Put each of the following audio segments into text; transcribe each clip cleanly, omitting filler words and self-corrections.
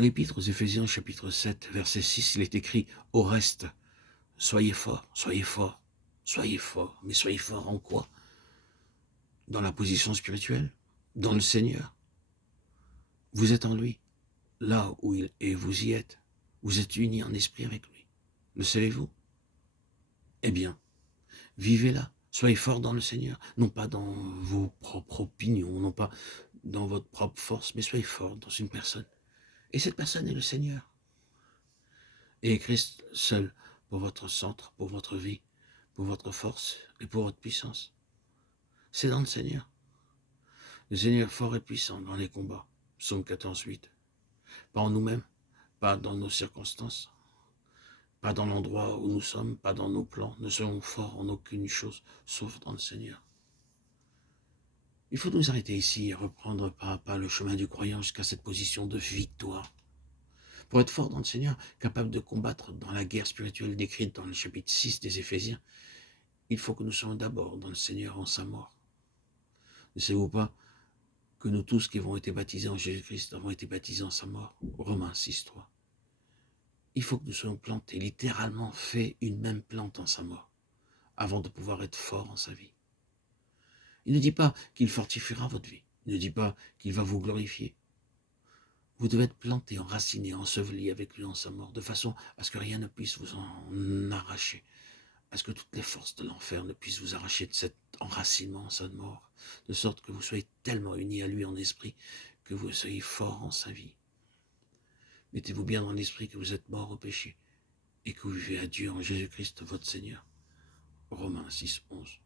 l'Épître aux Éphésiens, chapitre 7, verset 6, il est écrit « Au reste, soyez forts, soyez forts, soyez forts. » Mais soyez forts en quoi? Dans la position spirituelle, dans le Seigneur. Vous êtes en lui, là où il est, vous y êtes. Vous êtes unis en esprit avec lui. Le savez-vous? Eh bien, vivez là. Soyez forts dans le Seigneur. Non pas dans vos propres opinions, non pas dans votre propre force, mais soyez forts dans une personne. Et cette personne est le Seigneur. Et Christ seul pour votre centre, pour votre vie, pour votre force et pour votre puissance. C'est dans le Seigneur. Le Seigneur fort et puissant dans les combats. Psaume 14, 8. Pas en nous-mêmes, pas dans nos circonstances, pas dans l'endroit où nous sommes, pas dans nos plans. Ne soyons forts en aucune chose, sauf dans le Seigneur. Il faut nous arrêter ici et reprendre pas à pas le chemin du croyant jusqu'à cette position de victoire. Pour être fort dans le Seigneur, capable de combattre dans la guerre spirituelle décrite dans le chapitre 6 des Éphésiens, il faut que nous soyons d'abord dans le Seigneur en sa mort. Ne savez-vous pas que nous tous qui avons été baptisés en Jésus-Christ avons été baptisés en sa mort? Romains 6, 3. Il faut que nous soyons plantés, littéralement fait une même plante en sa mort, avant de pouvoir être forts en sa vie. Il ne dit pas qu'il fortifiera votre vie. Il ne dit pas qu'il va vous glorifier. Vous devez être planté, enraciné, enseveli avec lui en sa mort, de façon à ce que rien ne puisse vous en arracher, à ce que toutes les forces de l'enfer ne puissent vous arracher de cet enracinement en sa mort, de sorte que vous soyez tellement unis à lui en esprit, que vous soyez forts en sa vie. Mettez-vous bien dans l'esprit que vous êtes morts au péché, et que vous vivez à Dieu en Jésus-Christ votre Seigneur. Romains 6, 11.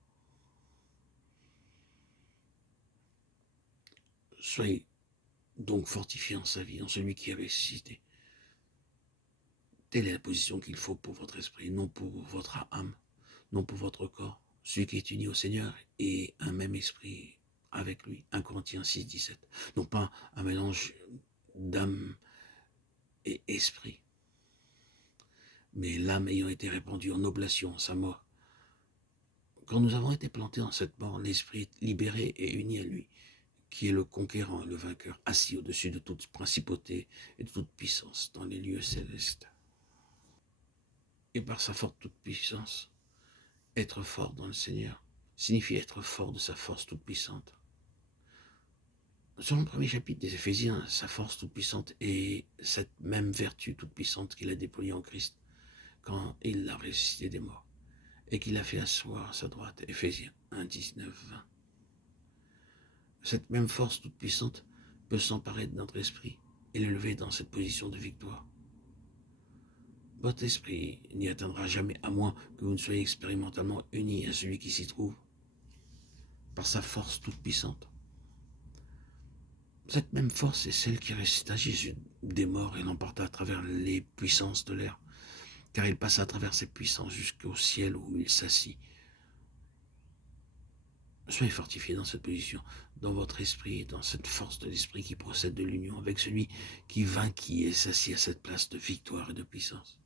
Soyez donc fortifié en sa vie, en celui qui avait ressuscité. Telle est la position qu'il faut pour votre esprit, non pour votre âme, non pour votre corps. Celui qui est uni au Seigneur et un même esprit avec lui. 1 Corinthiens 6, 17. Non pas un mélange d'âme et esprit, mais l'âme ayant été répandue en oblation, en sa mort. Quand nous avons été plantés en cette mort, l'esprit est libéré et uni à lui, qui est le conquérant et le vainqueur, assis au-dessus de toute principauté et de toute puissance dans les lieux célestes. Et par sa forte toute puissance, être fort dans le Seigneur signifie être fort de sa force toute puissante. Selon le premier chapitre des Éphésiens, sa force toute puissante est cette même vertu toute puissante qu'il a déployée en Christ quand il l'a ressuscité des morts et qu'il a fait asseoir à sa droite. Éphésiens 1, 19, 20. Cette même force toute puissante peut s'emparer de notre esprit et l'élever dans cette position de victoire. Votre esprit n'y atteindra jamais à moins que vous ne soyez expérimentalement unis à celui qui s'y trouve par sa force toute puissante. Cette même force est celle qui ressuscita Jésus des morts et l'emporta à travers les puissances de l'air, car il passa à travers ces puissances jusqu'au ciel où il s'assit. Soyez fortifiés dans cette position, dans votre esprit et dans cette force de l'esprit qui procède de l'union avec celui qui vainquit et s'assit à cette place de victoire et de puissance.